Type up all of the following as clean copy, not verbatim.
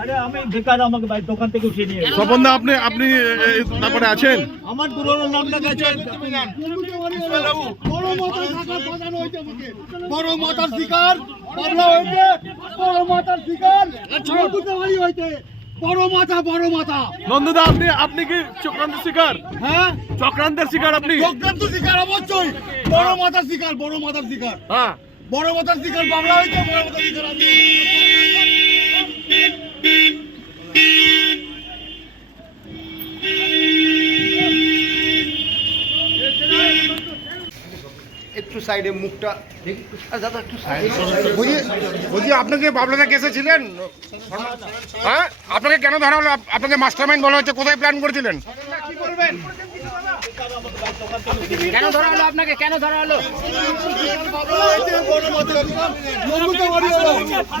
আরে আমি বেকার, আমাকে ভাই দোকান থেকে উঠিয়ে নিয়ে এলো। স্বপনদা আপনি তারপরে আছেন? আমার পুরোনো নামটা গেছে। বড় মাতার শিকার বাবলা হয়েছে, বড় মাতার শিকার বুদ্ধবাড়ি হয়েছে। বড় মাথা নন্দদা আপনি কি চক্রান্তের শিকার? হ্যাঁ, চক্রান্তের শিকার আপনি? চক্রান্ত শিকার অবশ্যই। বড় মাথার শিকার, বড় মাথার শিকার, হ্যাঁ। বড় মাথার শিকার বাবলা হয়েছে, বড় মাথার শিকার আমি। একটু সাইডে মুখটা দেখি। দাদা একটু সাইডে। বলছি আপনাকে বাবলাদা কেসে ছিলেন? হ্যাঁ, আপনাকে কেন ধরা হলো? আপনাকে মাস্টারমাইন্ড বলা হচ্ছে, কোথায় প্ল্যান করেছিলেন? কেন ধরা হলো আপনাকে? কেন ধরা হলো?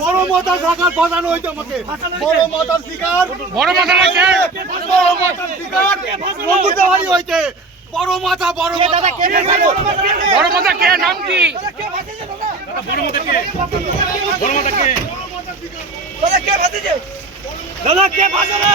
বড় মাথার শিকার বাজানো হয়েছে আমাকে। বড় মাথার শিকার, বড় মাথা লাগছে। বড় মাথার শিকার বুদ্ধবাড়ি হয়েছে। বড় মাথা, বড় মাথা। বড় মাথা কে? নাম কি? দাদা কে বাজালো?